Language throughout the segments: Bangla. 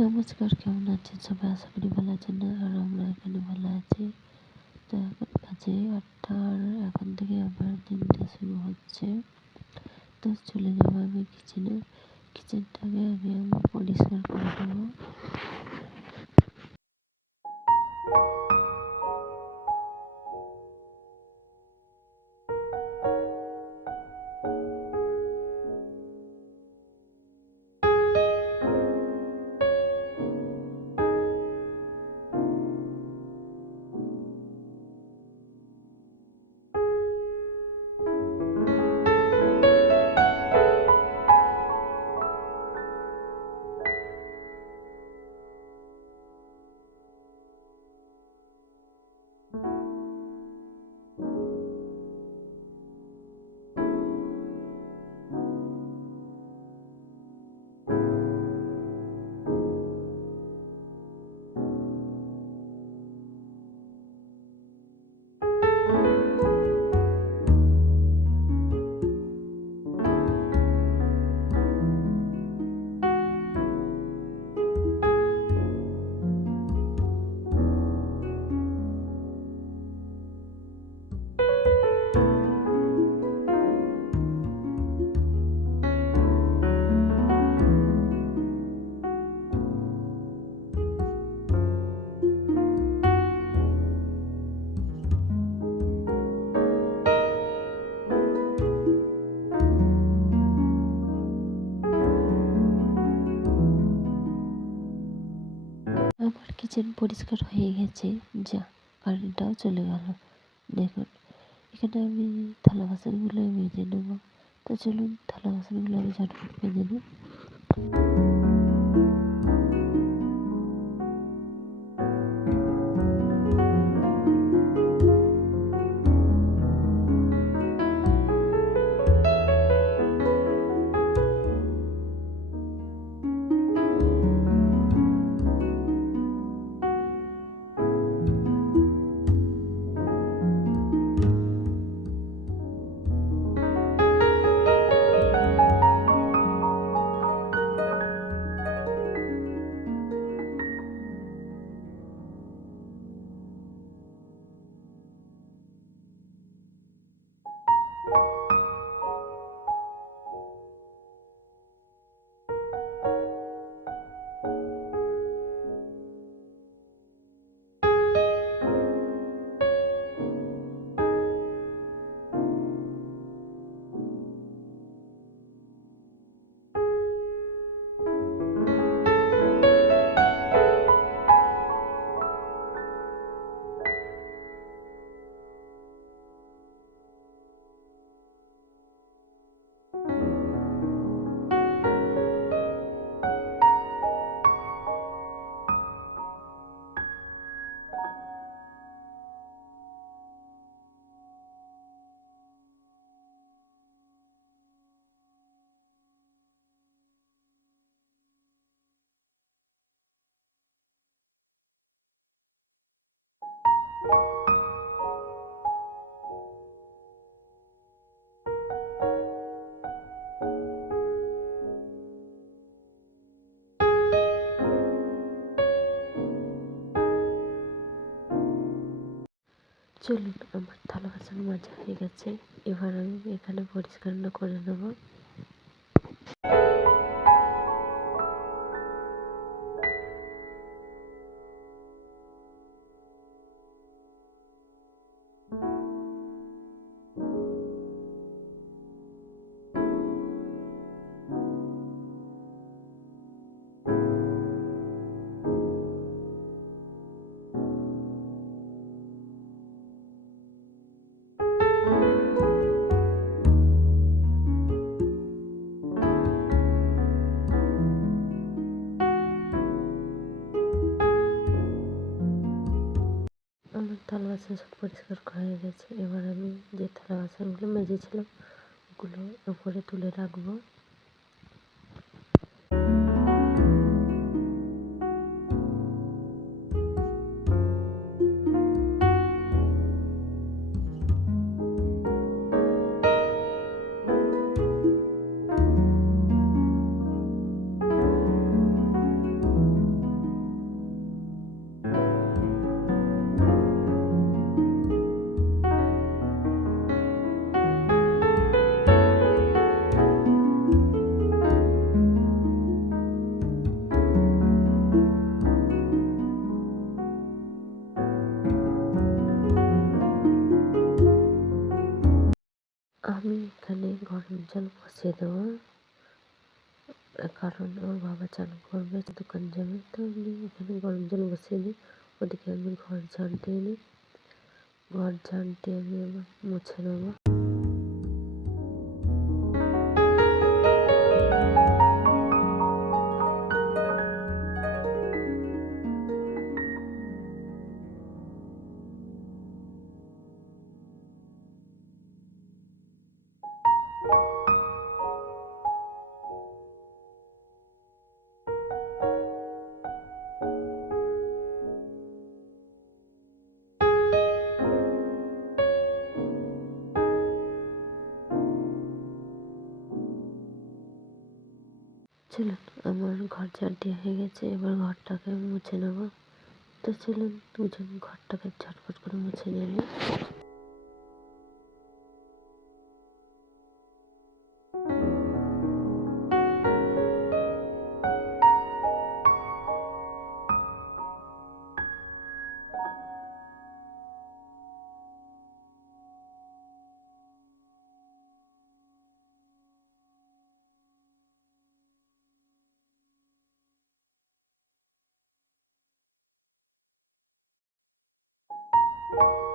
নমস্কার, কেমন আছেন সবাই? আশা করি ভালো আছেন আর আমরা এখানে ভালো আছি। তো এখন বাজে আটটার এখন থেকে আবার দিনটা শুরু হচ্ছে। তো চলে যাব আমি কিচেনে। কিচেনটাকে আমি পরিষ্কার করে দেবো কিচেন পরিষ্কার হয়ে গেছে। যা কারেন্টটাও চলে গেল। দেখুন, এখানে আমি থালা বাসনগুলো মেজে নেব। তো চলুন, থালা বাসনগুলো আমি ঝটপট মেজে নিই। চলুন আমার থালা বাসন মাজা হয়ে গেছে। এবার আমি এখানে পরিষ্কার করে নেব। বাসন সব পরিষ্কার করা হয়ে গেছে। এবার আমি যে থালা বাসনগুলো মেজেছিলাম, ওগুলো উপরে তুলে রাখব। জল বসিয়ে দেবো। কারণ ওর বাবা চান করবে দোকান যাবে তো আমি এখানে গরম জল বসিয়ে দিই, ওদিকে আমি ঘর ঝাড় দিয়ে ঘর ঝাড় আমি এবার মুছে নেব চলুন আমার ঘর ঝাড় দিয়ে হয়ে গেছে, এবার ঘরটাকে মুছে নেব। তো চলুন দুজন ঘরটাকে ঝটপট করে মুছে নিয়ে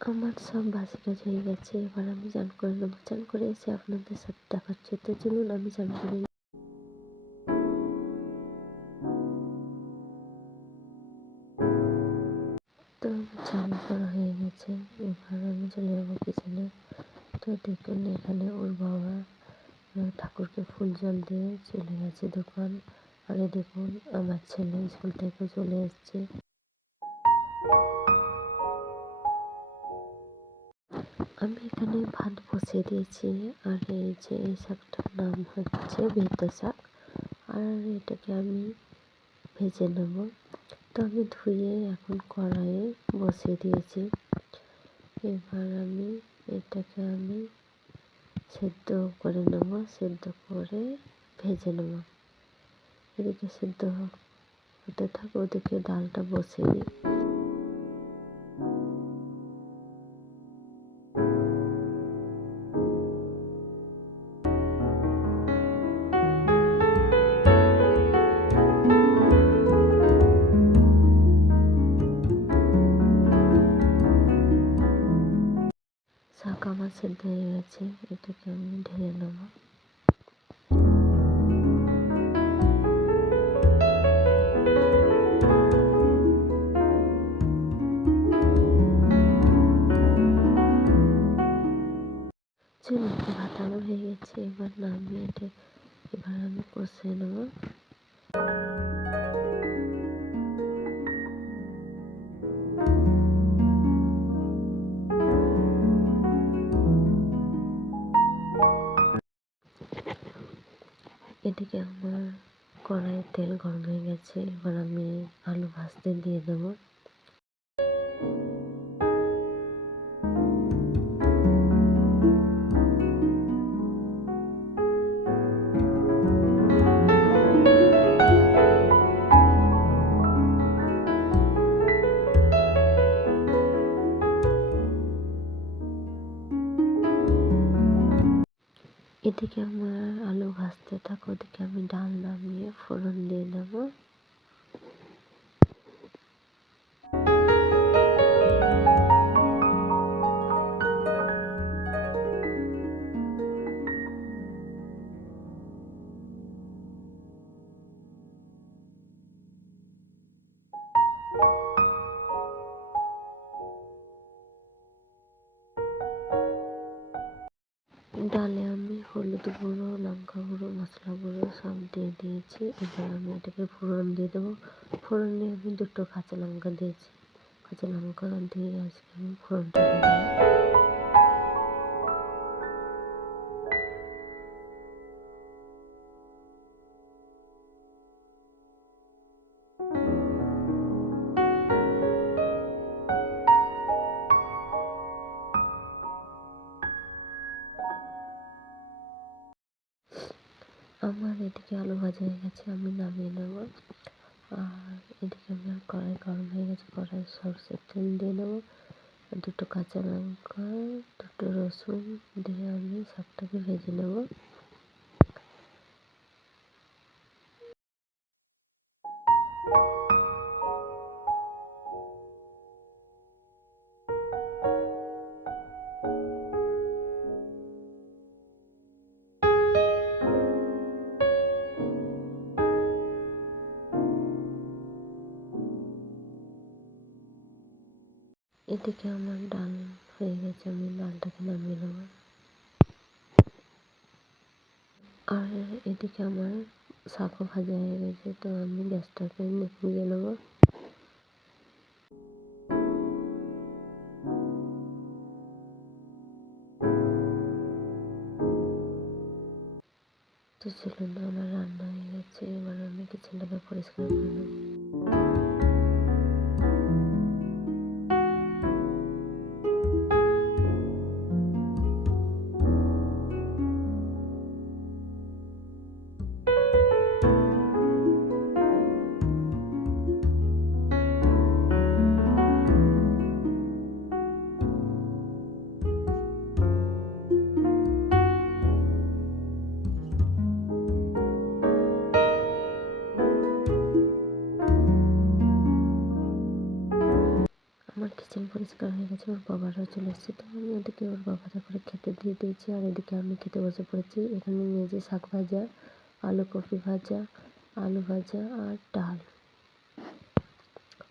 আমার সব বাসি কাজ হয়ে গেছে। এবার আমি চান করে নেব। চান করে এসে আপনাদের সাথে দেখাচ্ছি তো চলুন, আমি চান করে। তো চান করা হয়ে গেছে। এবার আমি চলে যাব কিচেনে তো দেখুন, এখানে ওর বাবা ঠাকুরকে ফুল জল দিয়ে চলে গেছে দোকান। আরে দেখুন, আমার ছেলে স্কুল থেকে চলে এসছে। আমি এখানে ভাত বসিয়ে দিয়েছি। আর এই যে এই শাকটার নাম হচ্ছে বেতো শাক। আর এটাকে আমি ভেজে নেব। তো আমি ধুয়ে এখন কড়াইয়ে বসিয়ে দিয়েছি। এবার আমি এটাকে আমি সেদ্ধ করে নেব, সেদ্ধ করে ভেজে নেব। এদিকে সেদ্ধ হতে থাকে, ওদিকে ডালটা বসিয়ে দিই। আমার সেদ্ধ হয়ে এটাকে আমি ঢেলে নেব। চলুন ভাত হয়ে গেছে, এবার নামিয়ে এবার আমি কষিয়ে নেব। এদিকে আমার কড়াইয়ে তেল গরম হয়ে গেছে, এবার আমি আলু ভাজতে দিয়ে দেবো। এদিকে আমার ভাজতে থাক ওদিকে আমি ডাল নামিয়ে ফোড়ন দিয়ে দেবো ডালে হলুদ গুঁড়ো লঙ্কা গুঁড়ো মশলা গুঁড়ো সব দিয়ে দিয়েছি। এবার আমি এটাকে ফোড়ন দিয়ে দেবো। ফোড়নে আমি দুটো কাঁচা লঙ্কা দিয়েছি। কাঁচা লঙ্কা দিয়ে আজকে আমি ফোড়নটা দিয়ে হয়ে গেছে, আমি নামিয়ে নেব। আর এদিকে আমার কড়াই গরম হয়ে গেছে কড়াই সরষের তেল দিয়ে নেব। দুটো কাঁচা লঙ্কা, দুটো রসুন দিয়ে আমি সবটাকে ভেজে নেব। এদিকে আমার ডাল হয়ে গেছে, আমি ডালটাকে নামিয়ে নেব। আর এদিকে আমার শাকও ভাজা হয়ে গেছে, তো আমি গ্যাসটাকে নেব। তো আমার রান্না হয়ে গেছে, এবার আমি কিচেনটাকে পরিষ্কার করে নেব। কিচেন পরিষ্কার হয়ে গেছে ওর বাবারাও চলে এসেছে। তো আমি ওদিকে ওর বাবাটা করে খেতে দিয়ে দিয়েছি আর এদিকে আমি খেতে বসে পড়েছি। এখানে নিয়েছি শাক ভাজা, আলু কপি ভাজা, আলু ভাজা আর ডাল।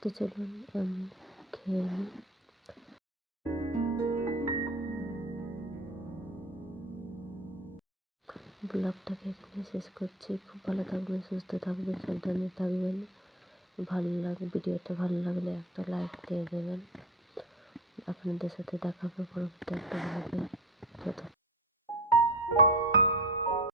তো চলুন আমি খেয়ে নিই। ব্লগটাকে এখানে শেষ করছি। খুব ভালো থাকবেন, সুস্থ থাকবেন, সাবধানে থাকবেন। ভালো লাগে, ভিডিওটা ভালো লাগলে একটা লাইক দিয়ে দেবেন। আপনাদের সাথে দেখা হবে পরবর্তী একটা ভিডিওতে